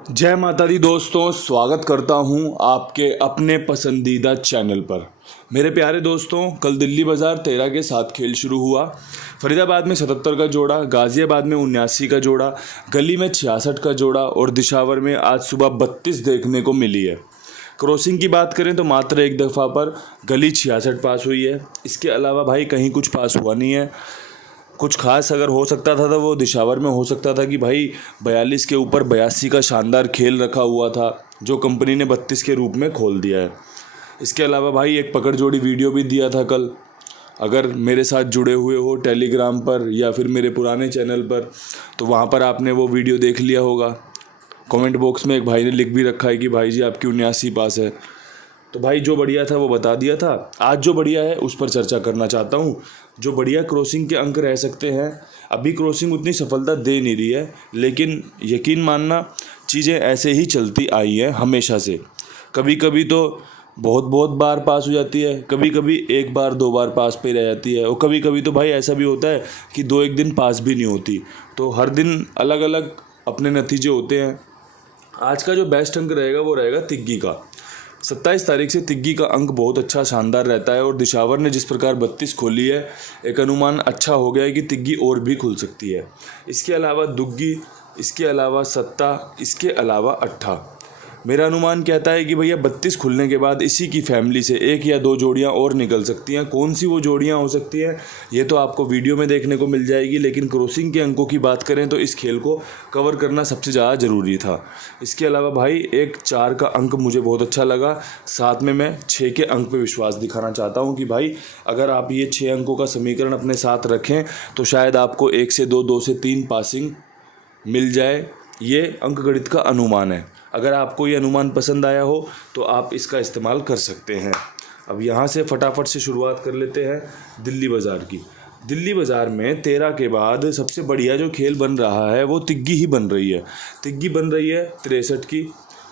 जय माता दी दोस्तों, स्वागत करता हूं आपके अपने पसंदीदा चैनल पर। मेरे प्यारे दोस्तों, कल दिल्ली बाज़ार 13 के साथ खेल शुरू हुआ। फरीदाबाद में 77 का जोड़ा, गाज़ियाबाद में 79 का जोड़ा, गली में 66 का जोड़ा और दिशावर में आज सुबह 32 देखने को मिली है। क्रॉसिंग की बात करें तो मात्र एक दफ़ा पर गली 66 पास हुई है। इसके अलावा भाई कहीं कुछ पास हुआ नहीं है। कुछ खास अगर हो सकता था तो वो दिशावर में हो सकता था कि भाई 42 के ऊपर 82 का शानदार खेल रखा हुआ था, जो कंपनी ने 32 के रूप में खोल दिया है। इसके अलावा भाई एक पकड़ जोड़ी वीडियो भी दिया था कल। अगर मेरे साथ जुड़े हुए हो टेलीग्राम पर या फिर मेरे पुराने चैनल पर, तो वहाँ पर आपने वो वीडियो देख लिया होगा। कमेंट बॉक्स में एक भाई ने लिख भी रखा है कि भाई जी आपकी 79 पास है। तो भाई जो बढ़िया था वो बता दिया था। आज जो बढ़िया है उस पर चर्चा करना चाहता हूँ। जो बढ़िया क्रॉसिंग के अंक रह सकते हैं, अभी क्रॉसिंग उतनी सफलता दे नहीं रही है, लेकिन यकीन मानना चीज़ें ऐसे ही चलती आई हैं हमेशा से। कभी कभी तो बहुत बहुत बार पास हो जाती है, कभी कभी एक बार दो बार पास पे रह जाती है, और कभी कभी तो भाई ऐसा भी होता है कि दो एक दिन पास भी नहीं होती। तो हर दिन अलग अलग अपने नतीजे होते हैं। आज का जो बेस्ट अंक रहेगा वो रहेगा तिग्गी का। 27 तारीख से तिग्गी का अंक बहुत अच्छा शानदार रहता है, और दिशावर ने जिस प्रकार 32 खोली है, एक अनुमान अच्छा हो गया है कि तिग्गी और भी खुल सकती है। इसके अलावा दुग्गी, इसके अलावा सत्ता, इसके अलावा अट्ठा। मेरा अनुमान कहता है कि भैया 32 खुलने के बाद इसी की फैमिली से एक या दो जोड़ियां और निकल सकती हैं। कौन सी वो जोड़ियां हो सकती हैं ये तो आपको वीडियो में देखने को मिल जाएगी, लेकिन क्रॉसिंग के अंकों की बात करें तो इस खेल को कवर करना सबसे ज़्यादा ज़रूरी था। इसके अलावा भाई एक 4 का अंक मुझे बहुत अच्छा लगा। साथ में मैं 6 के अंक पर विश्वास दिखाना चाहता हूँ कि भाई अगर आप ये 6 अंकों का समीकरण अपने साथ रखें तो शायद आपको 1 से 2, 2 से 3 पासिंग मिल जाए। ये अंकगणित का अनुमान है। अगर आपको ये अनुमान पसंद आया हो तो आप इसका इस्तेमाल कर सकते हैं। अब यहाँ से फटाफट से शुरुआत कर लेते हैं दिल्ली बाज़ार की। दिल्ली बाज़ार में 13 के बाद सबसे बढ़िया जो खेल बन रहा है वो तिग्गी ही बन रही है। तिग्गी बन रही है 63 की।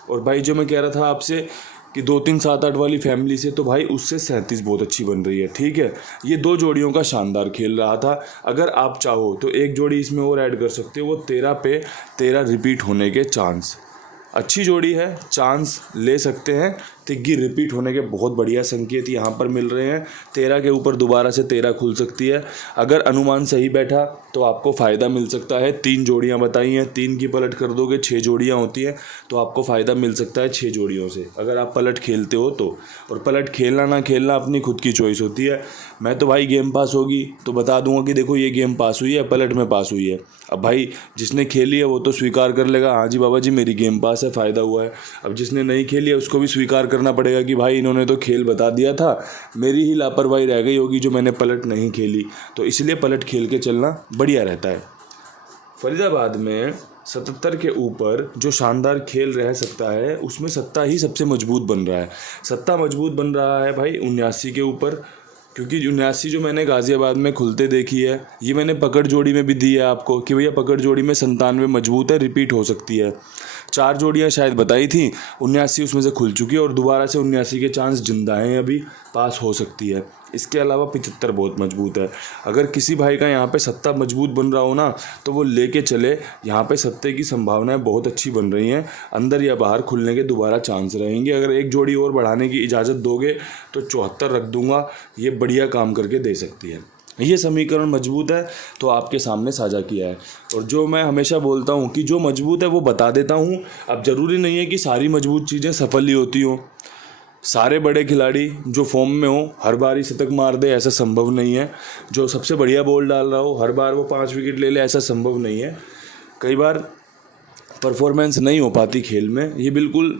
और भाई जो मैं कह रहा था आपसे कि 2 3 7 8 वाली फैमिली से, तो भाई उससे 37 बहुत अच्छी बन रही है। ठीक है, ये दो जोड़ियों का शानदार खेल रहा था। अगर आप चाहो तो एक जोड़ी इसमें और ऐड कर सकते हो, वो 13 पे 13 रिपीट होने के चांस। अच्छी जोड़ी है, चांस ले सकते हैं। तिग्गी रिपीट होने के बहुत बढ़िया संकेत यहाँ पर मिल रहे हैं। 13 के ऊपर दोबारा से 13 खुल सकती है। अगर अनुमान सही बैठा तो आपको फ़ायदा मिल सकता है। 3 जोड़ियाँ बताई हैं, 3 की पलट कर दोगे 6 जोड़ियाँ होती हैं, तो आपको फ़ायदा मिल सकता है 6 जोड़ियों से, अगर आप पलट खेलते हो तो। और पलट खेलना ना खेलना अपनी खुद की चॉइस होती है। मैं तो भाई गेम पास होगी तो बता दूंगा कि देखो ये गेम पास हुई है, पलट में पास हुई है। अब भाई जिसने खेली है वो तो स्वीकार कर लेगा, हाँ जी बाबा जी मेरी गेम पास है, फ़ायदा हुआ है। अब जिसने नहीं खेली है उसको भी स्वीकार करना पड़ेगा कि भाई इन्होंने तो खेल बता दिया था, मेरी ही लापरवाही रह गई होगी जो मैंने पलट नहीं खेली। तो इसलिए पलट खेल के चलना बढ़िया रहता है। फरीदाबाद में 77 के ऊपर जो शानदार खेल रह सकता है उसमें सत्ता ही सबसे मजबूत बन रहा है। सत्ता मजबूत बन रहा है भाई 79 के ऊपर, क्योंकि 79 जो मैंने गाज़ियाबाद में खुलते देखी है, ये मैंने पकड़ जोड़ी में भी दी है आपको कि भैया पकड़ जोड़ी में 97 मजबूत है, रिपीट हो सकती है। 4 जोड़ियां शायद बताई थी, 79 उसमें से खुल चुकी है, और दोबारा से 79 के चांस जिंदा हैं, अभी पास हो सकती है। इसके अलावा 75 बहुत मजबूत है। अगर किसी भाई का यहाँ पे सत्ता मजबूत बन रहा हो ना, तो वो लेके चले। यहाँ पे सत्ते की संभावनाएं बहुत अच्छी बन रही हैं, अंदर या बाहर खुलने के दोबारा चांस रहेंगे। अगर एक जोड़ी और बढ़ाने की इजाज़त दोगे तो 74 रख दूंगा, ये बढ़िया काम करके दे सकती है। ये समीकरण मजबूत है तो आपके सामने साझा किया है। और जो मैं हमेशा बोलता हूँ कि जो मजबूत है वो बता देता हूँ। अब ज़रूरी नहीं है कि सारी मजबूत चीज़ें सफल ही होती हों। सारे बड़े खिलाड़ी जो फॉर्म में हो हर बार ही शतक मार दे, ऐसा संभव नहीं है। जो सबसे बढ़िया बॉल डाल रहा हो हर बार वो 5 विकेट ले ले, ऐसा संभव नहीं है। कई बार परफॉर्मेंस नहीं हो पाती खेल में, ये बिल्कुल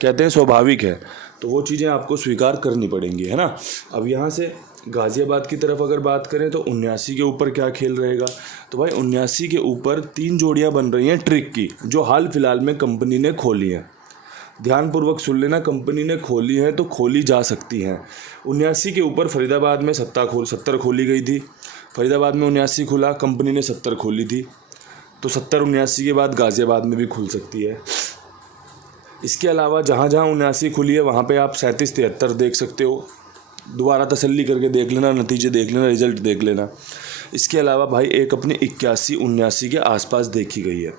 कहते हैं स्वाभाविक है। तो वो चीज़ें आपको स्वीकार करनी पड़ेंगी, है ना। अब यहाँ से गाज़ियाबाद की तरफ अगर बात करें तो 79 के ऊपर क्या खेल रहेगा, तो भाई 79 के ऊपर 3 जोड़ियाँ बन रही हैं ट्रिक की, जो हाल फिलहाल में कंपनी ने खोली हैं। ध्यानपूर्वक सुन लेना, कंपनी ने खोली है तो खोली जा सकती हैं। 79 के ऊपर फरीदाबाद में 70 खोली गई थी। फरीदाबाद में 79 खुला, कंपनी ने 70 खोली थी, तो 70 79 के बाद गाज़ियाबाद में भी खुल सकती है। इसके अलावा जहाँ जहाँ 79 खुली है वहाँ पे आप 37 73 देख सकते हो। दोबारा तसल्ली करके देख लेना, नतीजे देख लेना, रिजल्ट देख लेना। इसके अलावा भाई एक अपनी 81 79 के आसपास देखी गई है।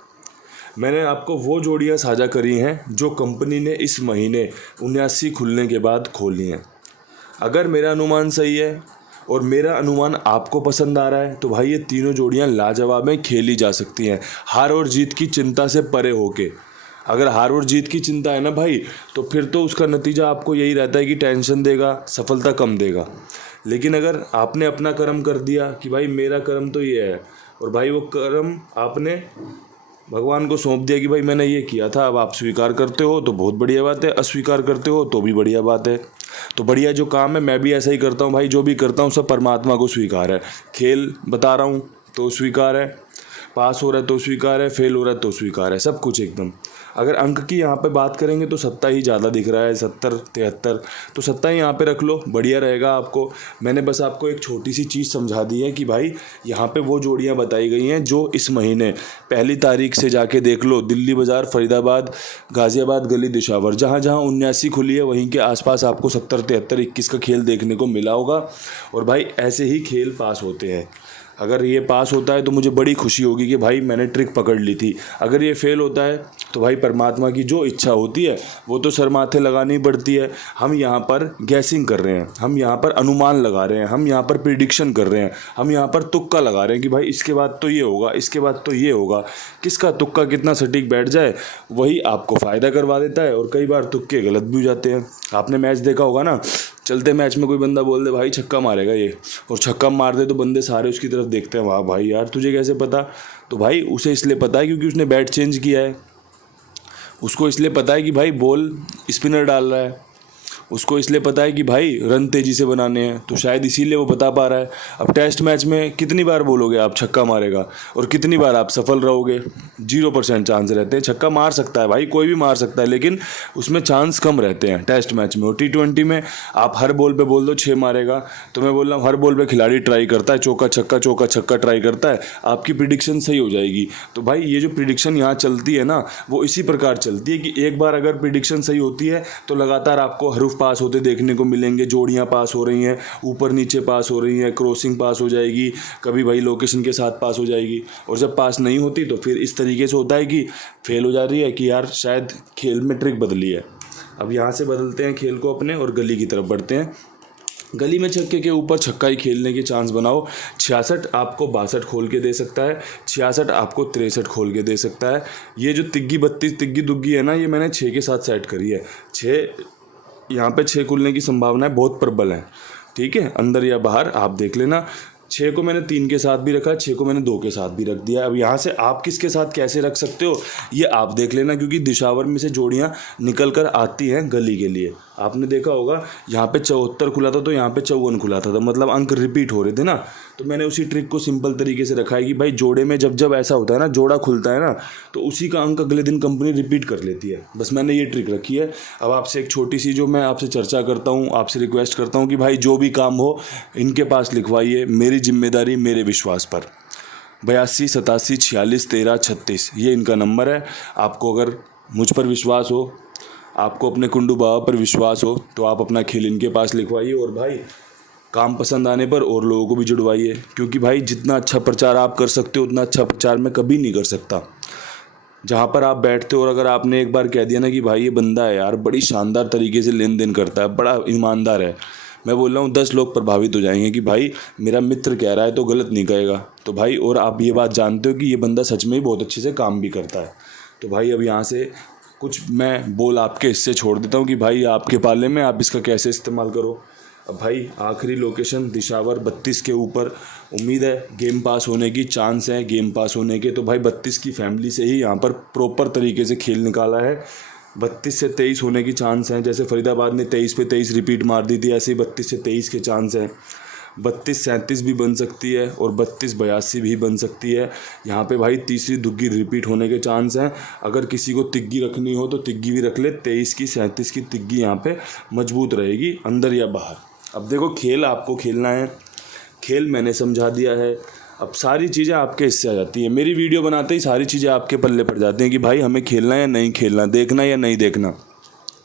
मैंने आपको वो जोड़ियाँ साझा करी हैं जो कंपनी ने इस महीने 79 खुलने के बाद खोली हैं। अगर मेरा अनुमान सही है और मेरा अनुमान आपको पसंद आ रहा है तो भाई ये तीनों जोड़ियाँ लाजवाब में खेली जा सकती हैं, हार और जीत की चिंता से परे होके। अगर हार और जीत की चिंता है ना भाई, तो फिर तो उसका नतीजा आपको यही रहता है कि टेंशन देगा, सफलता कम देगा। लेकिन अगर आपने अपना कर्म कर दिया कि भाई मेरा कर्म तो ये है, और भाई वो कर्म आपने भगवान को सौंप दिया कि भाई मैंने ये किया था, अब आप स्वीकार करते हो तो बहुत बढ़िया बात है, अस्वीकार करते हो तो भी बढ़िया बात है। तो बढ़िया जो काम है मैं भी ऐसा ही करता हूँ भाई, जो भी करता हूँ सब परमात्मा को स्वीकार है। खेल बता रहा हूँ तो स्वीकार है, पास हो रहा है तो स्वीकार है, फेल हो रहा है तो स्वीकार है, सब कुछ एकदम। अगर अंक की यहाँ पे बात करेंगे तो 70 ही ज़्यादा दिख रहा है, 70 73, तो 70 ही यहाँ पे रख लो, बढ़िया रहेगा आपको। मैंने बस आपको एक छोटी सी चीज़ समझा दी है कि भाई यहाँ पे वो जोड़ियाँ बताई गई हैं जो इस महीने 1 तारीख से जाके देख लो, दिल्ली बाज़ार, फरीदाबाद, गाज़ियाबाद गली, दिशावर, जहाँ जहाँ 79 खुली है वहीं के आसपास आपको 70 73 21 का खेल देखने को मिला होगा। और भाई ऐसे ही खेल पास होते हैं। अगर ये पास होता है तो मुझे बड़ी खुशी होगी कि भाई मैंने ट्रिक पकड़ ली थी। अगर ये फेल होता है तो भाई परमात्मा की जो इच्छा होती है वो तो सर माथे लगानी पड़ती है। हम यहाँ पर गैसिंग कर रहे हैं, हम यहाँ पर अनुमान लगा रहे हैं, हम यहाँ पर प्रिडिक्शन कर रहे हैं, हम यहाँ पर तुक्का लगा रहे हैं कि भाई इसके बाद तो ये होगा, इसके बाद तो ये होगा। किसका तुक्का कितना सटीक बैठ जाए वही आपको फ़ायदा करवा देता है, और कई बार तुक्के गलत भी हो जाते हैं। आपने मैच देखा होगा ना, चलते मैच में कोई बंदा बोल दे भाई छक्का मारेगा ये, और छक्का मार दे तो बंदे सारे उसकी तरफ देखते हैं, वाह भाई यार तुझे कैसे पता? तो भाई उसे इसलिए पता है क्योंकि उसने बैट चेंज किया है। उसको इसलिए पता है कि भाई बॉल स्पिनर डाल रहा है, उसको इसलिए पता है कि भाई रन तेज़ी से बनाने हैं, तो शायद इसीलिए वो बता पा रहा है। अब टेस्ट मैच में कितनी बार बोलोगे आप छक्का मारेगा और कितनी बार आप सफल रहोगे? 0% चांस रहते हैं। छक्का मार सकता है भाई, कोई भी मार सकता है, लेकिन उसमें चांस कम रहते हैं टेस्ट मैच में। और T20 में आप हर बॉल पे बोल दो 6 मारेगा, तो मैं बोल रहा हूँ हर बॉल पे खिलाड़ी ट्राई करता है, चौका छक्का ट्राई करता है, आपकी प्रिडिक्शन सही हो जाएगी। तो भाई ये जो प्रिडिक्शन यहाँ चलती है ना, वो इसी प्रकार चलती है कि एक बार अगर प्रिडिक्शन सही होती है तो लगातार आपको हरूफ पास होते देखने को मिलेंगे, जोड़ियाँ पास हो रही हैं, ऊपर नीचे पास हो रही हैं, क्रॉसिंग पास हो जाएगी, कभी भाई लोकेशन के साथ पास हो जाएगी। और जब पास नहीं होती तो फिर इस तरीके से होता है कि फेल हो जा रही है कि यार शायद खेल में ट्रिक बदली है। अब यहाँ से बदलते हैं खेल को अपने और गली की तरफ बढ़ते हैं। गली में छक्के के ऊपर छक्का ही खेलने के चांस बनाओ। 66 आपको 62 खोल के दे सकता है, 66 आपको 63 खोल के दे सकता है। ये जो तिग्गी 32 तिग्गी दुग्गी है ना, ये मैंने 6 के साथ सेट करी है। 6 यहाँ पे 6 खुलने की संभावनाएं बहुत प्रबल हैं, ठीक है, अंदर या बाहर आप देख लेना। 6 को मैंने 3 के साथ भी रखा, 6 को मैंने 2 के साथ भी रख दिया। अब यहाँ से आप किसके साथ कैसे रख सकते हो ये आप देख लेना, क्योंकि दिशावर में से जोड़ियाँ निकल कर आती हैं गली के लिए। आपने देखा होगा यहाँ पे 74 खुला था तो यहाँ पे 54 खुला था, तो मतलब अंक रिपीट हो रहे थे ना। तो मैंने उसी ट्रिक को सिंपल तरीके से रखा है कि भाई जोड़े में जब जब ऐसा होता है ना, जोड़ा खुलता है ना, तो उसी का अंक अगले दिन कंपनी रिपीट कर लेती है। बस मैंने ये ट्रिक रखी है। अब आपसे एक छोटी सी जो मैं आपसे चर्चा करता हूँ, आपसे रिक्वेस्ट करता हूँ कि भाई जो भी काम हो इनके पास लिखवाइए, मेरी जिम्मेदारी मेरे विश्वास पर। 82 87 46 13 36 ये इनका नंबर है। आपको अगर मुझ पर विश्वास हो, आपको अपने कुंडू बाबा पर विश्वास हो, तो आप अपना खेल इनके पास लिखवाइए। और भाई काम पसंद आने पर और लोगों को भी जुड़वाइए, क्योंकि भाई जितना अच्छा प्रचार आप कर सकते हो उतना अच्छा प्रचार मैं कभी नहीं कर सकता। जहाँ पर आप बैठते हो और अगर आपने एक बार कह दिया ना कि भाई ये बंदा है यार, बड़ी शानदार तरीके से लेन देन करता है, बड़ा ईमानदार है, मैं बोल रहा हूँ 10 लोग प्रभावित हो जाएंगे कि भाई मेरा मित्र कह रहा है तो गलत नहीं कहेगा। तो भाई और आप ये बात जानते हो कि ये बंदा सच में ही बहुत अच्छे से काम भी करता है। तो भाई अब यहाँ से कुछ मैं बोल आपके हिस्से छोड़ देता हूँ कि भाई आपके पाले में आप इसका कैसे इस्तेमाल करो। अब भाई आखिरी लोकेशन दिशावर 32 के ऊपर, उम्मीद है गेम पास होने की, चांस है गेम पास होने के। तो भाई 32 की फैमिली से ही यहाँ पर प्रॉपर तरीके से खेल निकाला है। 32 से 23 होने की चांस है, जैसे फरीदाबाद ने 23 पे 23 रिपीट मार दी थी, ऐसे ही 32 से 23 के चांस हैं। 32 37 भी बन सकती है और 32 82 भी बन सकती है। यहाँ पे भाई तीसरी दुग्गी रिपीट होने के चांस हैं। अगर किसी को तिग्गी रखनी हो तो तिग्गी भी रख ले, 23 की 37 की तिग्गी यहाँ पे मजबूत रहेगी, अंदर या बाहर। अब देखो खेल आपको खेलना है, खेल मैंने समझा दिया है। अब सारी चीज़ें आपके हिस्से आ जाती हैं। मेरी वीडियो बनाते ही सारी चीज़ें आपके पल्ले पड़ जाती हैं कि भाई हमें खेलना या नहीं खेलना, देखना या नहीं देखना।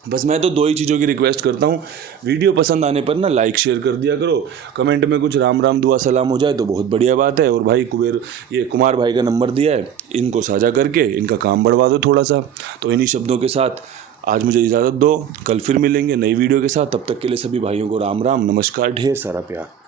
बस मैं तो 2 ही चीज़ों की रिक्वेस्ट करता हूँ, वीडियो पसंद आने पर ना लाइक शेयर कर दिया करो, कमेंट में कुछ राम राम दुआ सलाम हो जाए तो बहुत बढ़िया बात है। और भाई कुमार भाई का नंबर दिया है, इनको साझा करके इनका काम बढ़वा दो थोड़ा सा। तो इन्हीं शब्दों के साथ आज मुझे इजाज़त दो, कल फिर मिलेंगे नई वीडियो के साथ। तब तक के लिए सभी भाइयों को राम राम, नमस्कार, ढेर सारा प्यार।